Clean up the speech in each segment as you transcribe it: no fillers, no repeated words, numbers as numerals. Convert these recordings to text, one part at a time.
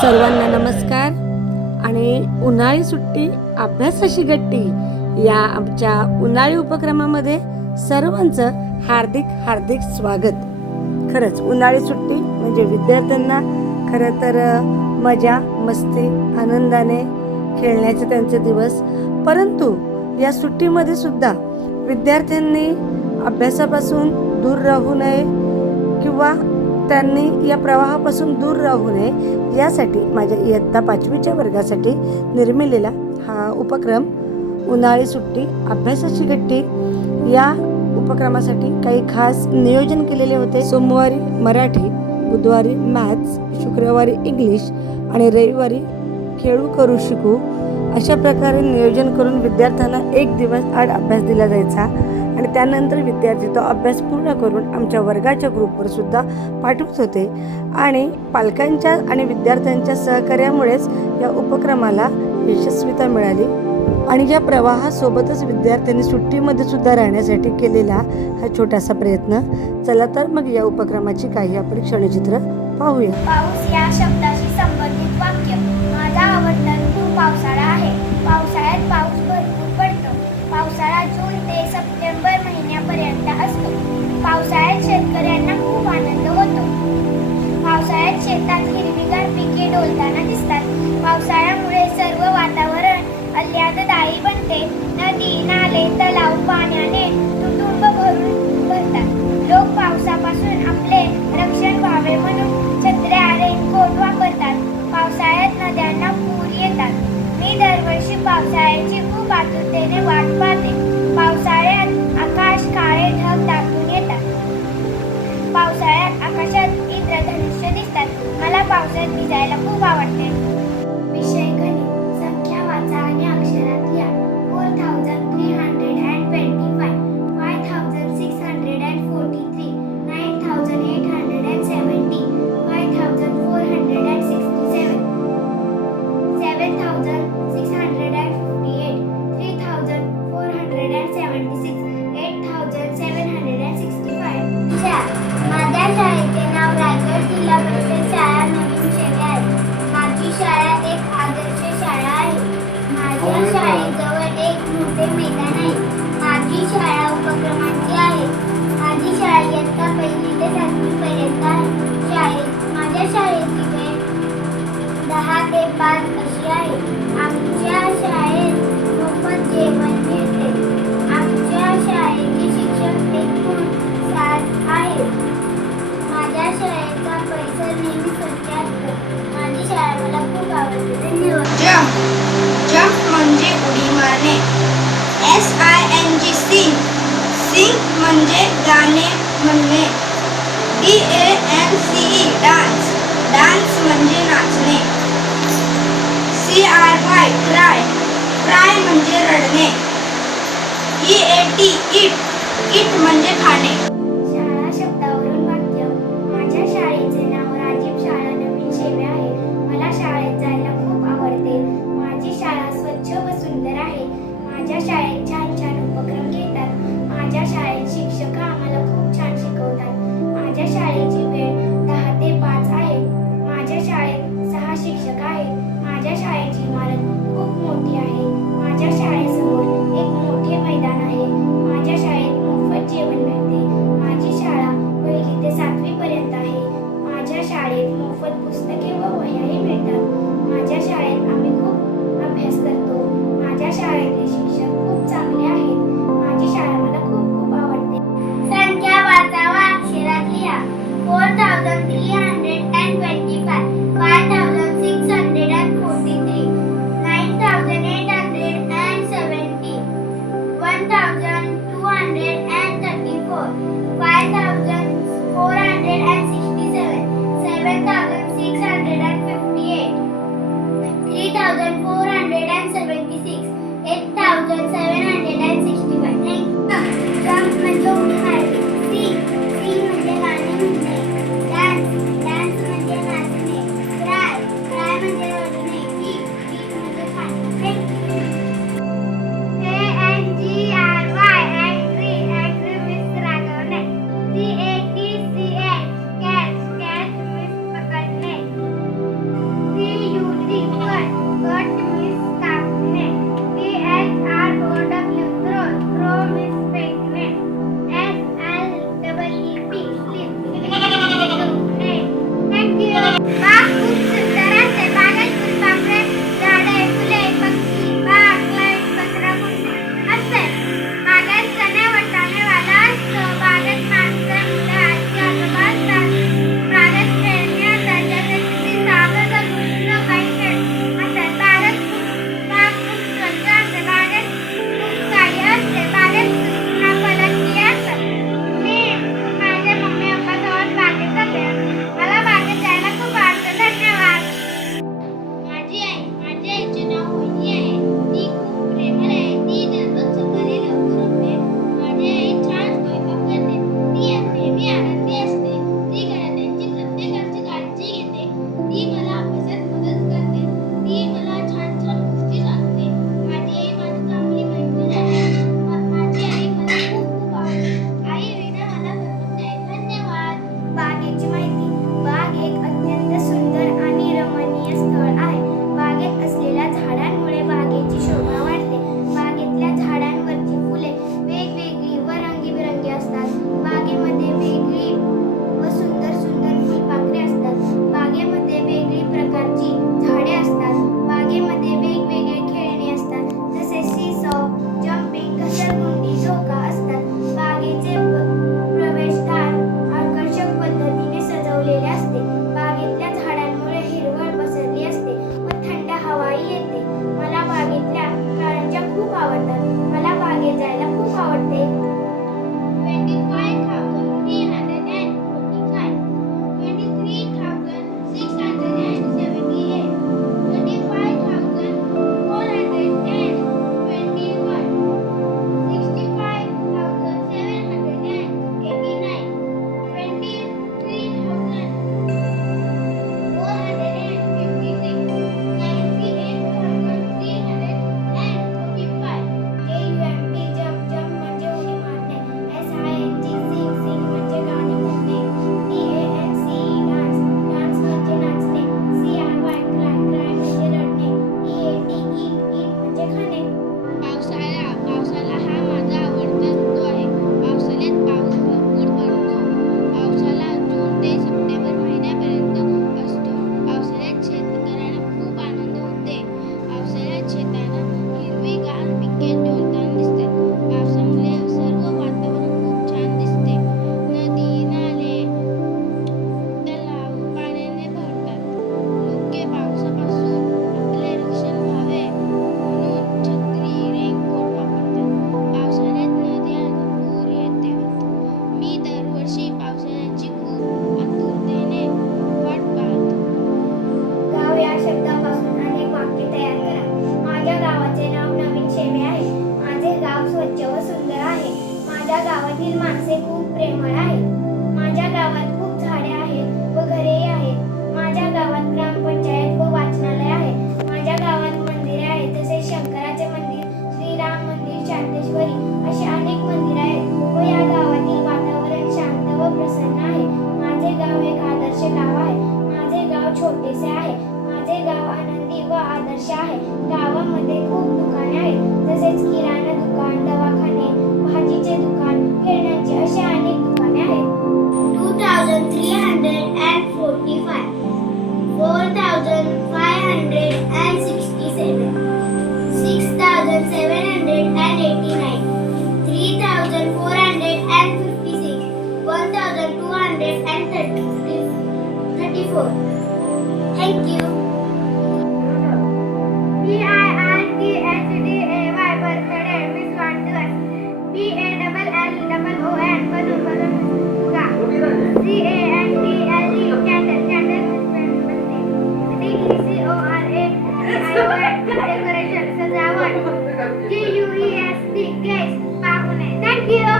सर्वांना नमस्कार आणि उन्हाळी सुट्टी अभ्यासाशी गट्टी या आमच्या उन्हाळी उपक्रमामध्ये सर्वांचं हार्दिक हार्दिक स्वागत. खरंच उन्हाळी सुट्टी म्हणजे विद्यार्थ्यांना खरं तर मजा मस्ती आनंदाने खेळण्याचे त्यांचे दिवस, परंतु या सुट्टीमध्ये सुद्धा विद्यार्थ्यांनी अभ्यासापासून दूर राहू नये किंवा त्यांनी या प्रवाहापासून दूर राहू नये यासाठी माझ्या इयत्ता 5वीच्या वर्गासाठी निर्मिलेला हा उपक्रम उन्हाळी सुट्टी अभ्यासाची गट्टी या उपक्रमासाठी काही खास नियोजन केलेले होते. सोमवारी मराठी, बुधवारी मॅथ्स, शुक्रवारी इंग्लिश आणि रविवारी खेळू करू शिकू अशा प्रकारे नियोजन करून विद्यार्थ्यांना एक दिवस आड अभ्यास दिला जायचा आणि त्यानंतर विद्यार्थी तो अभ्यास पूर्ण करून आमच्या वर्गाच्या ग्रुपवर सुद्धा पाठवत होते आणि पालकांच्या आणि विद्यार्थ्यांच्या सहकार्यामुळेच या उपक्रमाला यशस्वीता मिळाली. आणि या प्रवाहासोबतच विद्यार्थ्यांनी सुट्टीमध्ये सुद्धा राहण्यासाठी केलेला हा छोटासा प्रयत्न. चला तर मग या उपक्रमाची काही आपण क्षणचित्र पाहूया. पाऊस या शब्दाशी संबंधित वाक्य. माझा आवडता ऋतू पावसाळा आहे. पावसाळ्यात पाऊस भरपूर पडतो. पावसाळा जून ते सप्टेंबर महिन्यापर्यंत असतो. पावसाळ्यात शेतकऱ्यांना खूप आनंद होतो. पावसाळ्यात शेतात हिरवीगार पिके डोलताना दिसतात. पावसाळ्यामुळे सर्व वातावरण आल्हाददायी बनते. नदी नाले तलाव पाण्याने तुडुंब भरून भरतात. लोक पावसापासून आपले रक्षण व्हावे म्हणून छत्र्या रेनकोट वापरतात. पावसाळ्यात नद्यांना पूर येतात. मी दरवर्षी पावसाळ्याची खूप आतुरतेने वाट पाहते. पावसाळ्यात आकाश काळे ढग दाटून येतात. पावसाळ्यात आकाशात इंद्रधनुष्य दिसतात. मला पावसाळ्यात भिजायला खूप आवडते. विषय गणित. संख्या वाचा आणि अक्षरात लिहा. 4325, 5643, 9870, 5467, 7658, 3476, 8765. माझ्या शाळेचे नाव रायगड जिल्हा परिषद शाळा नवीन शेरे आहे. माझी शाळा एक आदर्श शाळा आहे. माझ्या शाळेजवळ एक मोठे मैदान आहे. माझी शाळा उपक्रमांची आहे. माझी शाळा इयत्ता 1ली ते 7वी पर्यंत आहे. माझ्या शाळेची वेळ 10 ते 5 अशी आहे. आमच्या शाळेत मोफत जेवण मिळते. आमच्या शाळेचे शिक्षक एकूण 7 आहेत. माझ्या शाळेचा परिसर नेहमी स्वच्छ असतो. माझी शाळा मला खूप आवडते. धन्यवाद. जंप म्हणजे उडी मारणे. SING सिंग. सिंग म्हणजे गाणे म्हणणे. DANCE dance. डान्स म्हणजे नाचणे. CRY cry. क्राय म्हणजे रडणे. EAT it. इट म्हणजे खाणे. शाळा शब्दावरून वाक्य. माझ्या शाळेचे नाव राजीव शाळा नवीन शेवे आहे. मला शाळेत जायला खूप आवडते. माझी शाळा स्वच्छ व सुंदर आहे. माझ्या शाळेत छान छान उपक्रम घेतात. माझ्या शाळेत शिक्षक आम्हाला खूप छान शिकवतात. माझ्या शाळेची वेळ 10 ते 5 आहे. माझ्या शाळेत 6 शिक्षक आहेत. माझ्या शाळेची इमारत खूप मोठी आहे. माझ्या शाळेसमोर एक मोठे मैदान आहे. माझ्या शाळेत मोफत जेवण मिळते. माझी शाळा 1ली ते 7वी पर्यंत आहे. माझ्या शाळेत मोफत पुस्तके व वह्याही मिळतात. माझ्या शाळेत आम्ही खूप अभ्यास करतो. माझ्या शाळेतले शिक्षक खूप चांगले आहेत. माझी शाळा मला खूप खूप आवडते. संख्या वाचावा अक्षरात लिहा. 4325, 5643, 9870, 1234, 5467, 7658, 3476, 8765, छोटेसे आहे. माझे गाव आनंदी व आदर्श आहे. गावामध्ये खूप दुकाने आहेत, तसेच किराणा दुकान, दवाखाने, भाजीचे दुकान, खेळण्याचे असे अनेक दुकाने आहेत. 2345, 4567, 6789, 3456, 1234. Thank you. BIRTHDAY birthday Miss Wonders. BALLON balloon fugga. CANDLE candle Miss birthday. DECORA decoration सजावट. GUEST guest पाहुणे. Thank you.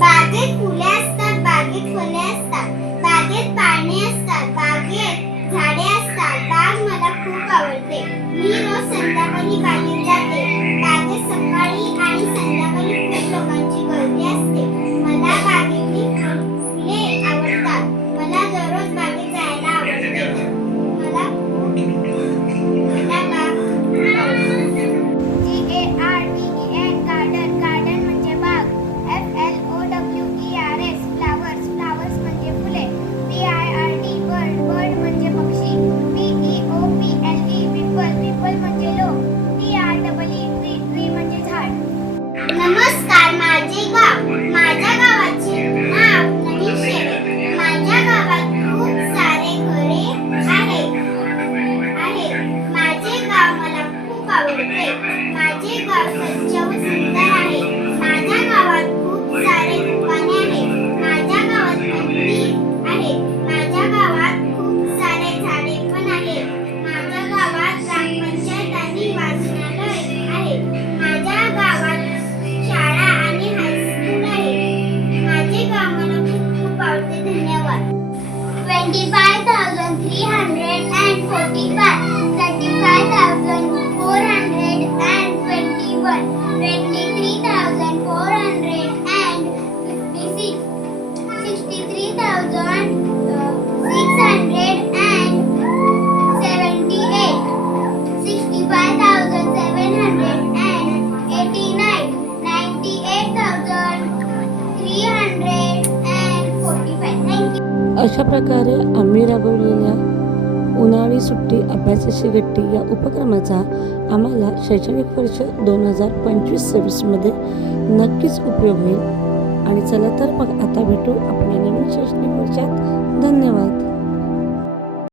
बागेत फुले असतात, बागेत फुले असतात, बागेत पाणी असतात, बागेत झाडे असतात. बाग मला खूप आवडते. मी रोज संध्याकाळी बागेत जाते. बागेत सकाळी आणि संध्याकाळी खूप लोकांची गर्दी असते. मला बागेतली फुले आवडतात. मला दररोज बागेत जायला आवडते. मला बाग GARDEN गार्डन म्हणजे बाग. FLOWERS फ्लावर्स म्हणजे फुले. BIRD बर्ड म्हणजे पक्षी. PEOPLE पीपल म्हणजे लोक. TREE ट्री म्हणजे झाड. नमस्कार, माझे गाव. माझ्या गावाचे नाव नवीन शेरे. माझ्या गावात खूप सारे घरे आहेत. माझे गाव मला खूप आवडते. माझे गाव स्वच्छ व सुंदर आहे. माझ्या गावात खूप सारे दुकाने आहेत. माझ्या गावात मंदिर आहे. माझ्या गावात खूप सारे झाडे पण आहेत. माझ्या गावात ग्रामपंचायत आणि वाचनालय आहे. माझ्या गावात शाळा आणि हायस्कूल आहे. माझे गाव मला खूप खूप आवडते. धन्यवाद. 25,345, 35,421, 23,456, 63,678, 65,789, 98,345. Thank you. अशा प्रकारे आम्ही राबवलेल्या उन्हाळी सुट्टी अभ्यासाची गट्टी या उपक्रमाचा आम्हाला शैक्षणिक वर्ष 2025-26मध्ये नक्कीच उपयोग होईल. आणि चला तर मग आता भेटू आपल्या नवीन शैक्षणिक वर्षात. धन्यवाद.